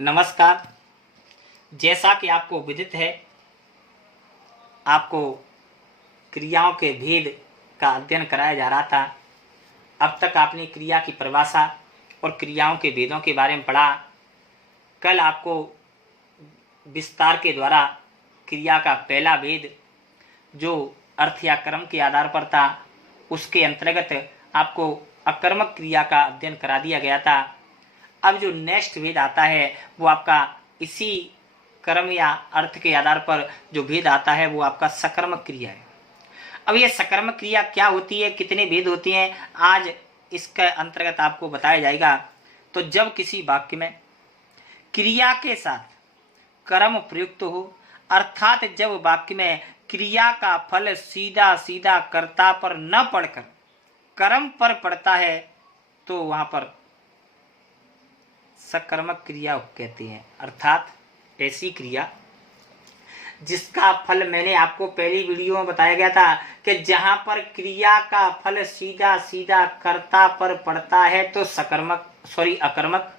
नमस्कार। जैसा कि आपको विदित है, आपको क्रियाओं के भेद का अध्ययन कराया जा रहा था। अब तक आपने क्रिया की परिभाषा और क्रियाओं के भेदों के बारे में पढ़ा। कल आपको विस्तार के द्वारा क्रिया का पहला भेद जो अर्थ या कर्म के आधार पर था, उसके अंतर्गत आपको अकर्मक क्रिया का अध्ययन करा दिया गया था। अब जो नेक्स्ट भेद आता है वो आपका इसी कर्म या अर्थ के आधार पर जो भेद आता है वो आपका सकर्मक क्रिया है। अब ये सकर्मक क्रिया क्या होती है, कितने भेद होते हैं, आज इसके अंतर्गत आपको बताया जाएगा। तो जब किसी वाक्य में क्रिया के साथ कर्म प्रयुक्त हो, अर्थात जब वाक्य में क्रिया का फल सीधा सीधा कर्ता पर न पड़कर कर्म पर पड़ता है, तो वहां पर सकर्मक क्रिया कहते हैं। अर्थात ऐसी क्रिया जिसका फल मैंने आपको पहली वीडियो में बताया गया था कि जहां पर क्रिया का फल सीधा सीधा कर्ता पर पड़ता है तो अकर्मक,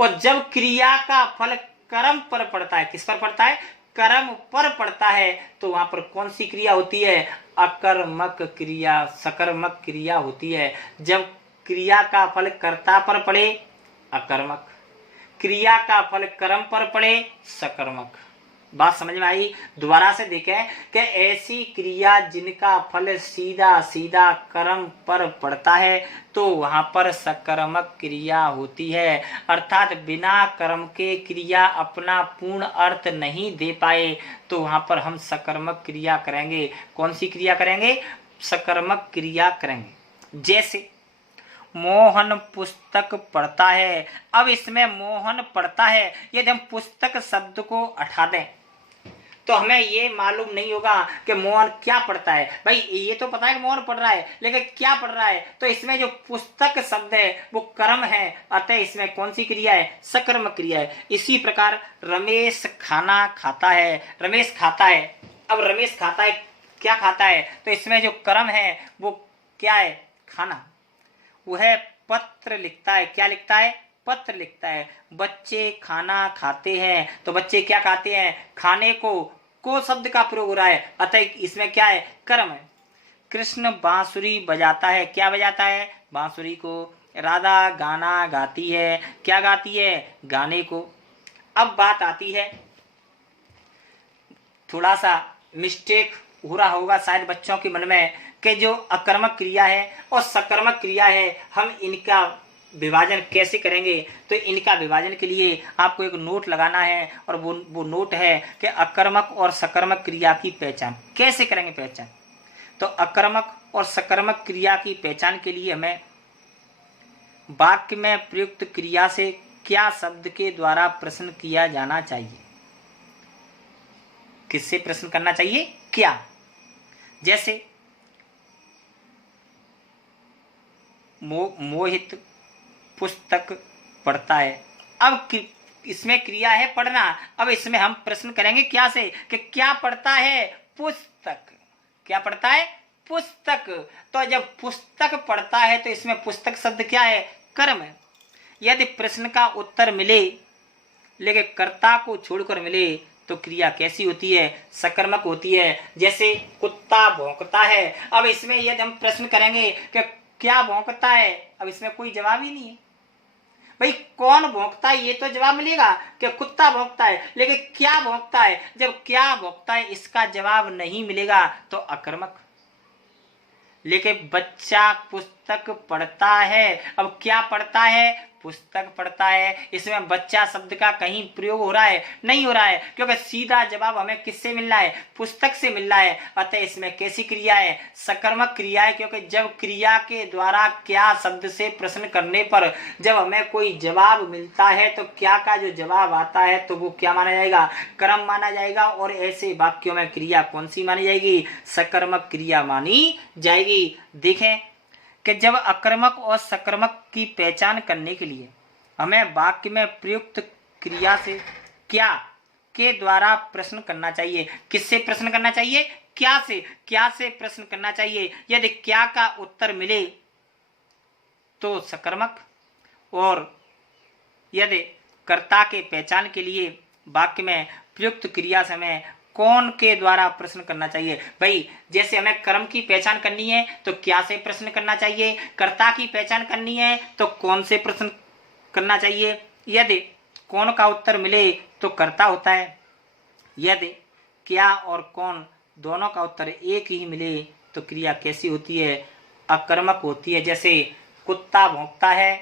और जब क्रिया का फल कर्म पर पड़ता है, किस पर पड़ता है, कर्म पर पड़ता है, तो वहां पर कौन सी क्रिया होती है, अकर्मक क्रिया, सकर्मक क्रिया होती है। जब क्रिया का फल कर्ता पर पड़े अकर्मक, क्रिया का फल कर्म पर पड़े सकर्मक। बात समझ में आई? दोबारा से देखें कि ऐसी क्रिया जिनका फल सीधा सीधा कर्म पर पड़ता है तो वहां पर सकर्मक क्रिया होती है। अर्थात बिना कर्म के क्रिया अपना पूर्ण अर्थ नहीं दे पाए तो वहां पर हम सकर्मक क्रिया करेंगे। कौन सी क्रिया करेंगे? सकर्मक क्रिया करेंगे। जैसे मोहन पुस्तक पढ़ता है। अब इसमें मोहन पढ़ता है, यदि हम पुस्तक शब्द को हटा दें तो हमें ये मालूम नहीं होगा कि मोहन क्या पढ़ता है। भाई ये तो पता है कि मोहन पढ़ रहा है, लेकिन क्या पढ़ रहा है? तो इसमें जो पुस्तक शब्द है वो कर्म है, अतः इसमें कौन सी क्रिया है? सकर्मक क्रिया है। इसी प्रकार रमेश खाना खाता है। रमेश खाता है। अब रमेश खाता है, क्या खाता है? तो इसमें जो कर्म है वो क्या है? खाना। वह पत्र लिखता है। क्या लिखता है? पत्र लिखता है। बच्चे खाना खाते हैं, तो बच्चे क्या खाते हैं? खाने को शब्द का प्रयोग हो रहा है, अतः इसमें क्या है? कर्म है। कृष्ण बांसुरी बजाता है। क्या बजाता है? बांसुरी को। राधा गाना गाती है। क्या गाती है? गाने को। अब बात आती है, थोड़ा सा मिस्टेक हो रहा होगा शायद बच्चों के मन में कि जो अकर्मक क्रिया है और सकर्मक क्रिया है, हम इनका विभाजन कैसे करेंगे? तो इनका विभाजन के लिए आपको एक नोट लगाना है, और वो नोट है कि अकर्मक और सकर्मक क्रिया की पहचान कैसे करेंगे। पहचान तो अकर्मक और सकर्मक क्रिया की पहचान के लिए हमें वाक्य में प्रयुक्त क्रिया से क्या शब्द के द्वारा प्रश्न किया जाना चाहिए? किससे प्रश्न करना चाहिए? क्या। जैसे मोहित पुस्तक पढ़ता है। अब इसमें क्रिया है पढ़ना। अब इसमें हम प्रश्न करेंगे क्या से कि क्या पढ़ता है? पुस्तक। क्या पढ़ता है? पुस्तक। तो जब पुस्तक पढ़ता है तो इसमें पुस्तक शब्द क्या है? कर्म है। यदि प्रश्न का उत्तर मिले लेकिन कर्ता को छोड़कर मिले तो क्रिया कैसी होती है? सकर्मक होती है। जैसे कुत्ता भौंकता है। अब इसमें यदि हम प्रश्न करेंगे कि क्या भौंकता है, अब इसमें कोई जवाब ही नहीं है। भाई कौन भौंकता है ये तो जवाब मिलेगा कि कुत्ता भौंकता है, लेकिन क्या भौंकता है? जब क्या भौंकता है इसका जवाब नहीं मिलेगा तो अकर्मक। लेकिन बच्चा पुस्तक पढ़ता है। अब क्या पढ़ता है? पुस्तक पढ़ता है। इसमें बच्चा शब्द का कहीं प्रयोग हो रहा है? नहीं हो रहा है, क्योंकि सीधा जवाब हमें किससे मिल रहा है? पुस्तक से मिल रहा है। अतः इसमें कैसी क्रिया है? सकर्मक क्रिया है। क्योंकि जब क्रिया के द्वारा क्या शब्द से प्रश्न करने पर जब हमें कोई जवाब मिलता है तो क्या का जो जवाब आता है तो वो क्या माना जाएगा? कर्म माना जाएगा। और ऐसे वाक्यों में क्रिया कौन सी मानी जाएगी? सकर्मक क्रिया मानी जाएगी। देखें कि जब अकर्मक और सकर्मक की पहचान करने के लिए हमें वाक्य में प्रयुक्त क्रिया से क्या के द्वारा प्रश्न करना चाहिए। किससे प्रश्न करना चाहिए? क्या से। क्या से प्रश्न करना चाहिए। यदि क्या का उत्तर मिले तो सकर्मक, और यदि कर्ता के पहचान के लिए वाक्य में प्रयुक्त क्रिया समय कौन के द्वारा प्रश्न करना चाहिए। भाई जैसे हमें कर्म की पहचान करनी है तो क्या से प्रश्न करना चाहिए, कर्ता की पहचान करनी है तो कौन से प्रश्न करना चाहिए। यदि कौन का उत्तर मिले तो कर्ता होता है, यदि क्या और कौन दोनों का उत्तर एक ही मिले तो क्रिया कैसी होती है, अकर्मक होती है। जैसे कुत्ता भौंकता है,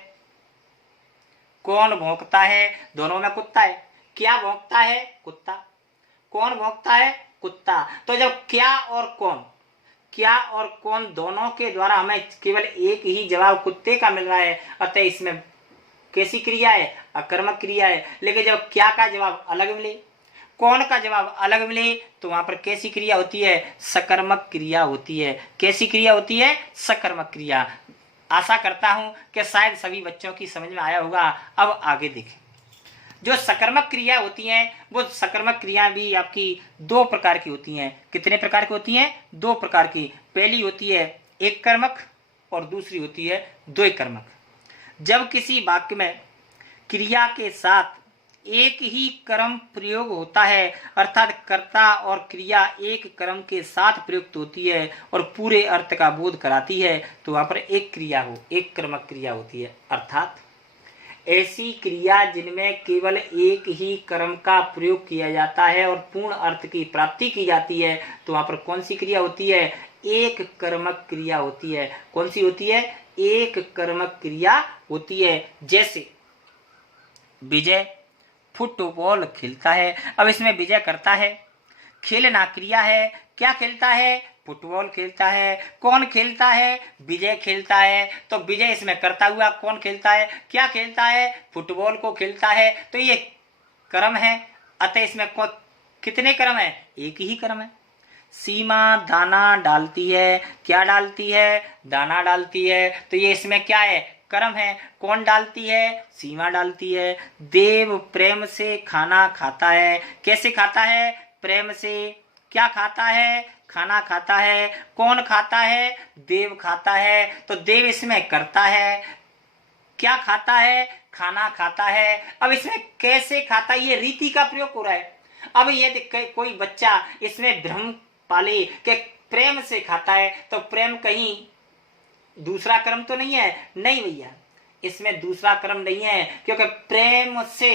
कौन भौंकता है, दोनों में कुत्ता है, क्या भौंकता है, कुत्ता, कौन भौंकता है, कुत्ता। तो जब क्या और कौन दोनों के द्वारा हमें केवल एक ही जवाब कुत्ते का मिल रहा है, अतः इसमें कैसी क्रिया है, अकर्मक क्रिया है। लेकिन जब क्या का जवाब अलग मिले, कौन का जवाब अलग मिले तो वहां पर कैसी क्रिया होती है, सकर्मक क्रिया होती है। कैसी क्रिया होती है, सकर्मक क्रिया। आशा करता हूं कि शायद सभी बच्चों की समझ में आया होगा। अब आगे देखें, जो सकर्मक क्रिया होती हैं वो सकर्मक क्रिया भी आपकी दो प्रकार की होती हैं। कितने प्रकार की होती हैं, दो प्रकार की। पहली होती है एक कर्मक और दूसरी होती है द्वय कर्मक। जब किसी वाक्य में क्रिया के साथ एक ही कर्म प्रयोग होता है, अर्थात कर्ता और क्रिया एक कर्म के साथ प्रयुक्त होती है और पूरे अर्थ का बोध कराती है, तो वहां पर एक क्रिया हो, एक कर्मक क्रिया होती है। अर्थात ऐसी क्रिया जिनमें केवल एक ही कर्म का प्रयोग किया जाता है और पूर्ण अर्थ की प्राप्ति की जाती है, तो वहां पर कौन सी क्रिया होती है, एक कर्मक क्रिया होती है। कौन सी होती है, एक कर्मक क्रिया होती है। जैसे विजय फुटबॉल खेलता है। अब इसमें विजय करता है, खेलना क्रिया है, क्या खेलता है, फुटबॉल खेलता है। कौन खेलता है, विजय खेलता है। तो विजय इसमें करता हुआ, कौन खेलता है, क्या खेलता है, फुटबॉल को खेलता है। तो ये कर्म है, अतः इसमें कितने कर्म है, एक ही कर्म है। सीमा दाना डालती है, क्या डालती है, दाना डालती है। तो ये इसमें क्या है, कर्म है। कौन डालती है, सीमा डालती है। देव प्रेम से खाना खाता है, कैसे खाता है, प्रेम से। क्या खाता है, खाना खाता है। कौन खाता है, देव खाता है। तो देव इसमें करता है, क्या खाता है, खाना खाता है। अब इसमें कैसे खाता है, ये रीति का प्रयोग हो रहा है। अब ये कोई बच्चा इसमें भ्रम पाले कि प्रेम से खाता है, तो प्रेम कहीं दूसरा कर्म तो नहीं है। नहीं भैया, इसमें दूसरा कर्म नहीं है, क्योंकि प्रेम से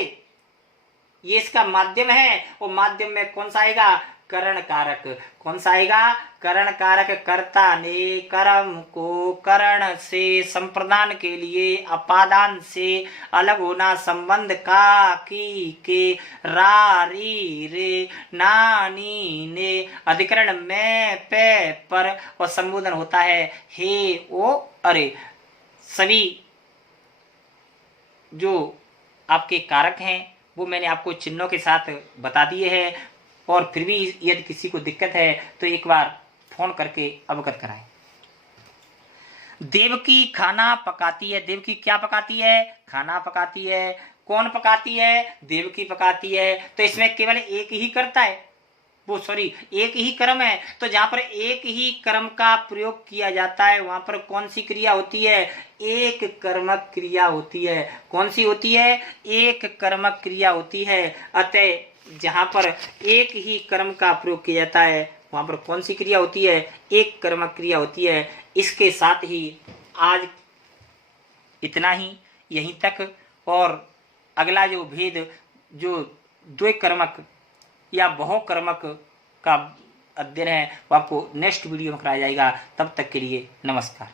ये इसका माध्यम है। वो माध्यम में कौन सा आएगा, करण कारक। कौन सा आएगा, करण कारक। कर्ता ने कर्म को करण से संप्रदान के लिए अपादान से अलग होना, संबंध का की के रा री रे ना नी ने अधिकरण में पे पर और संबोधन होता है हे ओ अरे। सभी जो आपके कारक हैं वो मैंने आपको चिन्हों के साथ बता दिए हैं, और फिर भी यदि किसी को दिक्कत है तो एक बार फोन करके अवगत कराएं। देवकी खाना पकाती है, देवकी क्या पकाती है, खाना पकाती है। कौन पकाती है, देवकी पकाती है। तो इसमें केवल एक ही करता है, एक ही कर्म है। तो जहां पर एक ही कर्म का प्रयोग किया जाता है वहां पर कौन सी क्रिया होती है, एक कर्मक क्रिया होती है। कौन सी होती है, एक कर्मक क्रिया होती है। अतः जहां पर एक ही कर्म का प्रयोग किया जाता है वहां पर कौन सी क्रिया होती है, एक कर्मक क्रिया होती है। इसके साथ ही आज इतना ही, यहीं तक। और अगला जो भेद जो द्वैकर्मक या बहुकर्मक का अध्ययन है वो आपको नेक्स्ट वीडियो में कराया जाएगा। तब तक के लिए नमस्कार।